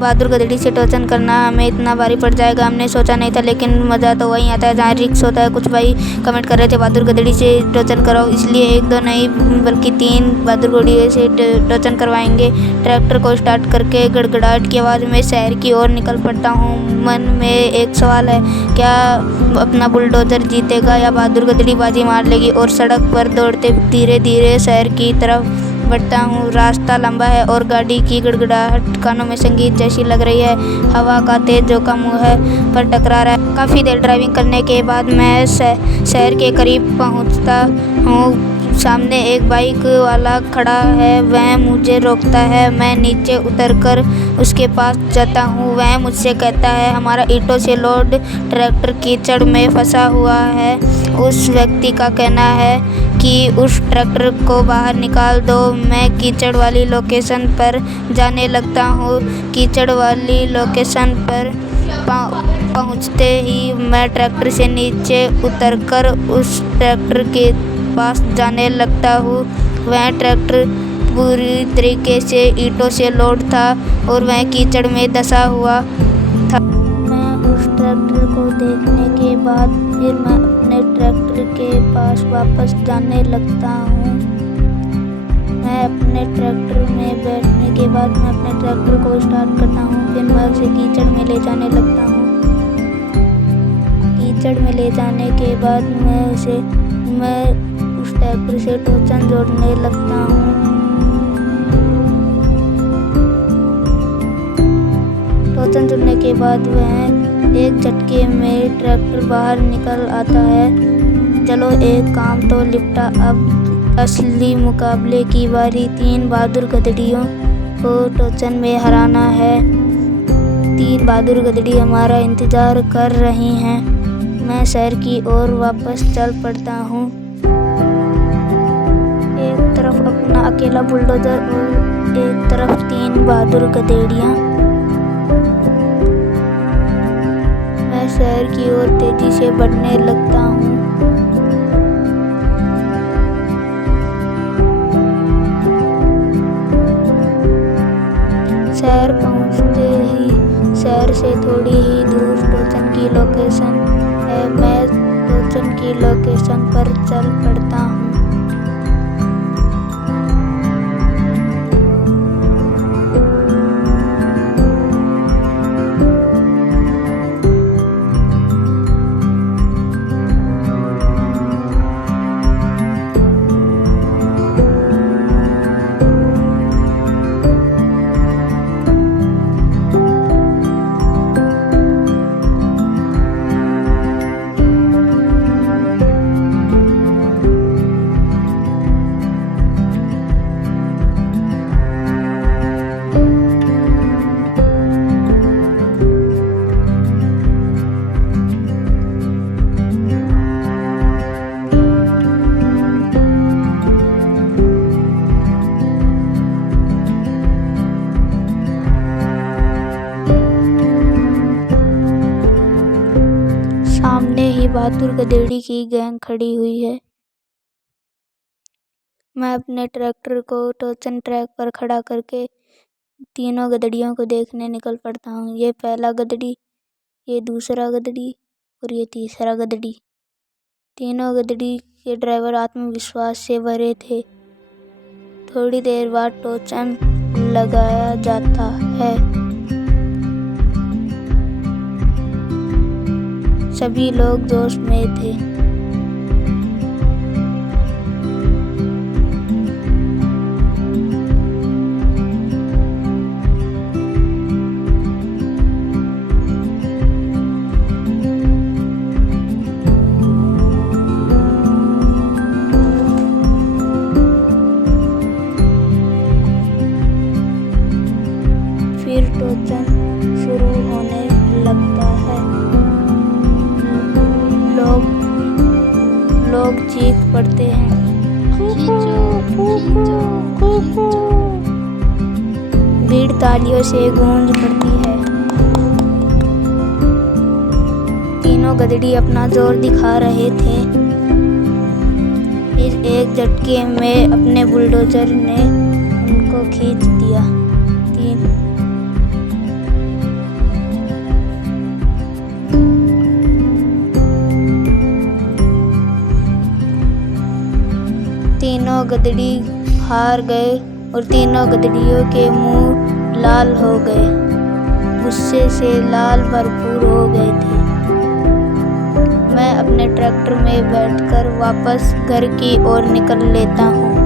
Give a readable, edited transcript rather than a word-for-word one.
बहादुर गधेड़ी से टोचन करना हमें इतना भारी पड़ जाएगा, हमने सोचा नहीं था, लेकिन मज़ा तो वहीं आता है जहाँ रिस्क होता है। कुछ भाई कमेंट कर रहे थे बहादुर गधेड़ी से टोचन कराओ, इसलिए 1-2 नहीं बल्कि 3 बहादुर घोड़ियों से टोचन करवाएंगे। ट्रैक्टर को स्टार्ट करके गड़गड़ाहट की आवाज़ में शहर की ओर निकल पड़ता हूँ। मन में एक सवाल है, क्या अपना बुलडोजर जीतेगा या बहादुर गधेड़ी बाजी मार लेगी? और सड़क पर दौड़ते धीरे धीरे शहर की तरफ बढ़ता हूँ। रास्ता लंबा है और गाड़ी की गड़गड़ाहट कानों में संगीत जैसी लग रही है। हवा का तेज झोंका मुँह पर टकरा रहा है। काफ़ी देर ड्राइविंग करने के बाद मैं शहर के करीब पहुँचता हूँ। सामने एक बाइक वाला खड़ा है, वह मुझे रोकता है। मैं नीचे उतरकर उसके पास जाता हूँ। वह मुझसे कहता है, हमारा ईंटों से लोड ट्रैक्टर कीचड़ में फंसा हुआ है। उस व्यक्ति का कहना है कि उस ट्रैक्टर को बाहर निकाल दो। मैं कीचड़ वाली लोकेशन पर जाने लगता हूँ। कीचड़ वाली लोकेशन पर पहुँचते ही मैं ट्रैक्टर से नीचे उतरकर उस ट्रैक्टर के पास जाने लगता हूँ। वह ट्रैक्टर पूरी तरीके से ईंटों से लोड था और वह कीचड़ में धंसा हुआ था। मैं उस ट्रैक्टर को देखने के बाद फिर मैं अपने ट्रैक्टर के पास वापस जाने लगता हूँ। मैं अपने ट्रैक्टर में बैठने के बाद मैं अपने ट्रैक्टर को स्टार्ट करता हूँ। फिर मैं उसे कीचड़ में ले जाने लगता हूँ। कीचड़ में ले जाने के बाद मैं उस ट्रैक्टर से टोचन जोड़ने लगता हूँ। टोचन जोड़ने के बाद वह एक झटके में ट्रैक्टर बाहर निकल आता है। चलो एक काम तो निपटा, अब असली मुकाबले की बारी। 3 बहादुर गधेड़ियों को टोचन में हराना है। 3 बहादुर गधेड़ी हमारा इंतजार कर रही हैं। मैं शहर की ओर वापस चल पड़ता हूँ। एक तरफ अपना अकेला बुलडोजर और एक तरफ 3 बहादुर गधेड़ियाँ। मैं शहर की ओर तेजी से बढ़ने लगता हूँ। शहर पहुँचते ही शहर से थोड़ी ही दूर टोचन की लोकेशन है। मैं टोचन की लोकेशन पर चल पड़ता हूँ। सामने ही बहादुर गधेड़ी की गैंग खड़ी हुई है। मैं अपने ट्रैक्टर को टोचन ट्रैक पर खड़ा करके तीनों गधेड़ियों को देखने निकल पड़ता हूँ। ये पहला गधेड़ी, ये दूसरा गधेड़ी और ये तीसरा गधेड़ी। तीनों गधेड़ी के ड्राइवर आत्मविश्वास से भरे थे। थोड़ी देर बाद टोचन लगाया जाता है। सभी लोग जोश में थे। फिर टोचन शुरू होने लगता है। लोग चीख पड़ते हैं, भीड़ तालियों से गूंज पड़ती है। तीनों गधेड़ी अपना जोर दिखा रहे थे। फिर एक झटके में अपने बुलडोजर ने उनको खींच दिया। तीनों गधड़ी हार गए और तीनों गधड़ियों के मुंह लाल हो गए, गुस्से से लाल भरपूर हो गए थे। मैं अपने ट्रैक्टर में बैठकर वापस घर की ओर निकल लेता हूँ।